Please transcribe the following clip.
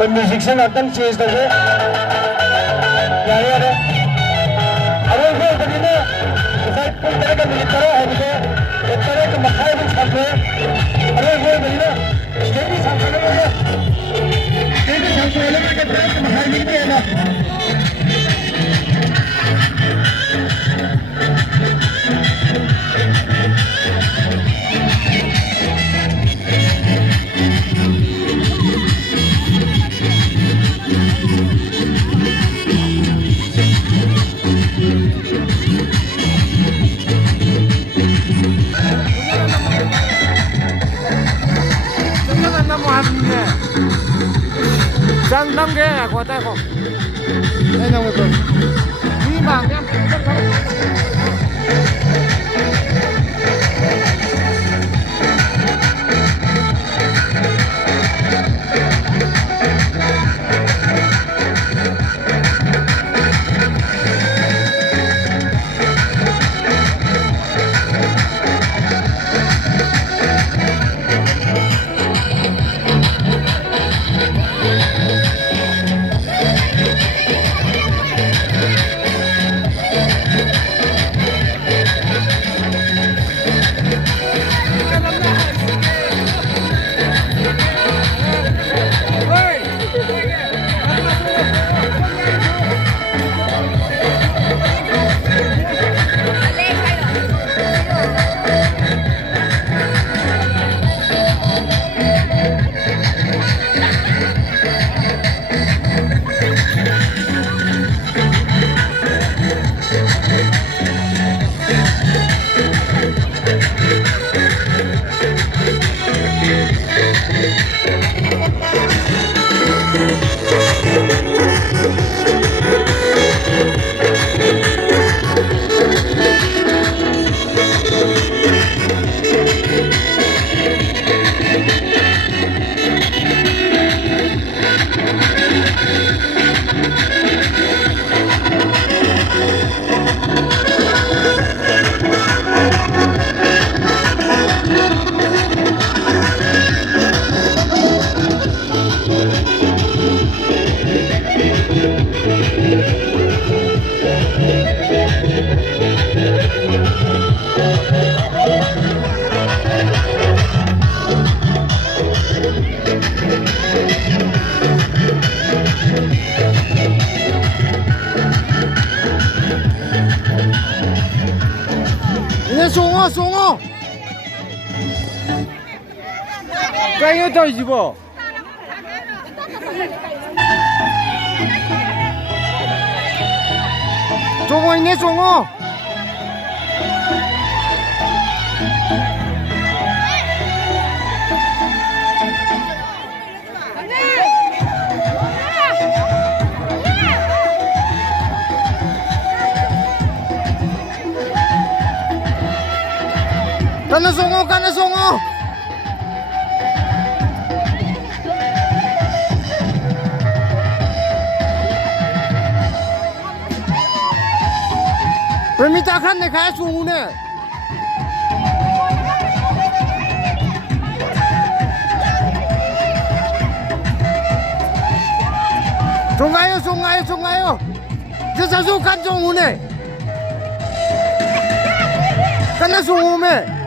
पण म्युझिशियन आता चेंज करते यार अरे वो बनीने साइड पर तरह का मिलिटर है मुझे एक तरह का मखाई भी छापे अरे वो बनीने स्टेज छापने वाले स्टेज छापने वाले में कहते हैं कि मखाई भी है ना Sang năm ghê à, có tay không? Đây là một tuần. Đi mảng em rất không. 송어 cây trời gì bộ 송어 있네 송어 가나 송어 가나 송어 Permi takkan nih kayak sungguhnya. Sungayo. Kita suka sungguhnya. Karena sungguhnya.